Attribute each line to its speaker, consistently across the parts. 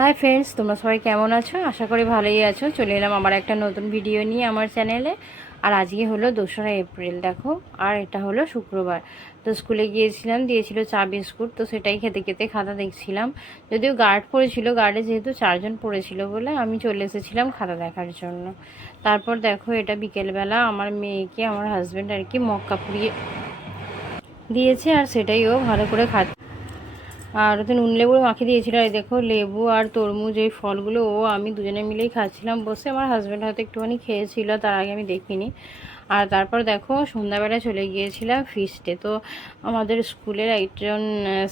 Speaker 1: Hi friends তোমরা সবাই কেমন আছো? আশা করি ভালোই আছো। চলে এলাম আমার একটা নতুন ভিডিও নিয়ে আমার চ্যানেলে আর আজকে হলো দোসরা এপ্রিল, দেখো। আর এটা হলো শুক্রবার। তো স্কুলে গিয়েছিলাম, দিয়েছিল চা, বিস্কুট। তো সেটাই খেতে খেতে খাতা দেখছিলাম। যদিও গার্ড পড়েছিল গার্ডে যেহেতু চারজন পড়েছিল বলে আমি চলে এসেছিলাম খাতা দেখার জন্য। তারপর দেখো, এটা বিকেলবেলা আমার মেয়েকে, আমার হাজব্যান্ড আর কি মক্কা পুড়িয়ে দিয়েছে। আর সেটাই ও ভালো করে খাচ্ছে। আর ওতে নুন লেবু মাখিয়ে দিয়েছিল। আর এই দেখো লেবু আর তরমুজ এই ফলগুলো ও আমি দুজনে মিলেই খাচ্ছিলাম। বসে আমার হাজব্যান্ড হয়তো একটুখানি খেয়েছিল তার আগে আমি দেখিনি। আর তারপর দেখো সন্ধ্যাবেলা চলে গিয়েছিলাম ফিস্টে তো আমাদের স্কুলের একজন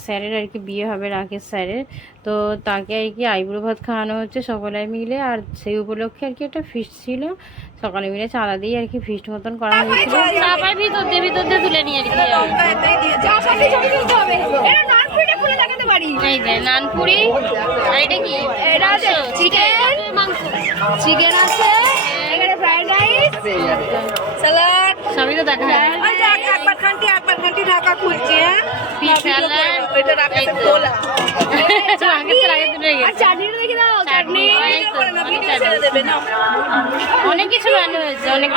Speaker 1: স্যারের আর কি বিয়ে হবে রাকেশ স্যারের। তো তাকে আর কি আইবুড়ো ভাত খাওয়ানো হচ্ছে সকলে মিলে। আর সেই উপলক্ষে আর কি একটা ফিস্ট ছিল। সকালে মিলে চাঁদা দিয়ে আর কি ফিস্ট মতন করা হয়েছিল।
Speaker 2: চাপার ভিতর দিয়ে ভিতর দিয়ে তুলে নিয়ে এই যে নানপুরি আর এটা কি?
Speaker 3: এটা আছে চিকেন?
Speaker 2: মাংস
Speaker 3: চিকেন আছে এখানে ফ্রাইড রাইস স্যালাড
Speaker 2: সবই তো দেখা
Speaker 3: একবার একবার ঢাকা খুলছি। হ্যাঁ এটা খোলা।
Speaker 2: অনেক কিছু রান্না হয়েছে অনেক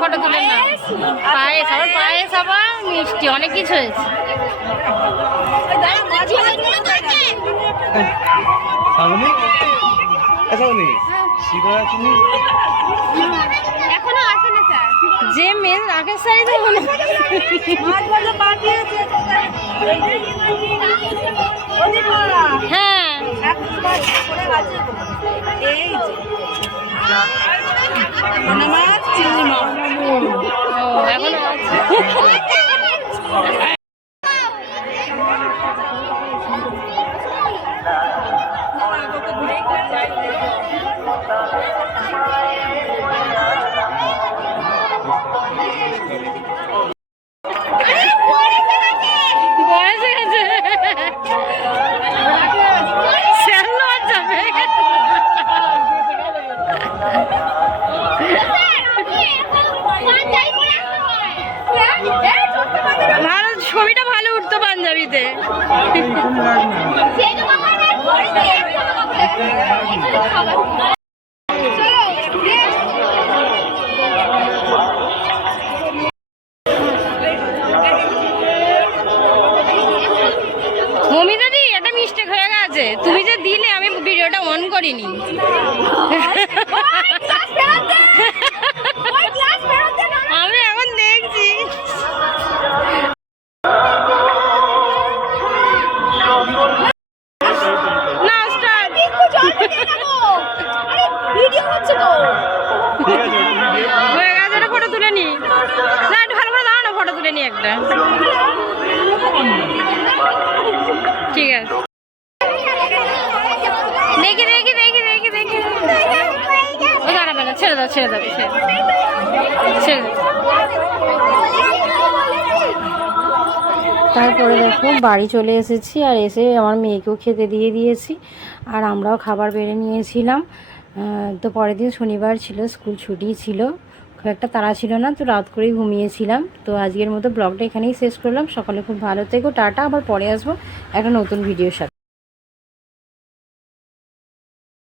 Speaker 2: ফটো তুলে না পায়েস আবার মিষ্টি অনেক কিছু হয়েছে।
Speaker 3: এখনও না স্যার।
Speaker 2: যে মেন রাকেশ স্যারই তো মনে হয়। হ্যাঁ।
Speaker 3: এখন আছে।
Speaker 2: পাঞ্জাবিতে মমি দাদি এটা মিস্টেক হয়ে গেছে। তুমি যে দিলে আমি ভিডিওটা অন করিনি। একটা ঠিক আছে। দেখি দেখি দেখি দেখি দেখি। ও ছেড়ে দাও ছেড়ে দাও, ছেড়ে
Speaker 1: তারপরে দেখো, বাড়ি চলে এসেছি আর এসে আমার মেয়েকেও খেতে দিয়ে দিয়েছি আর আমরাও খাবার বেড়ে নিয়েছিলাম। তো পরের দিন শনিবার ছিল, স্কুল ছুটি ছিল। খুব একটা তাড়া ছিল না, তো রাত করেই ঘুমিয়েছিলাম। তো আজকের মতো ব্লগটা এখানেই শেষ করলাম। সকালে খুব ভালো থেকো, টাটা। আবার পরে আসব একটা নতুন ভিডিও সাথে।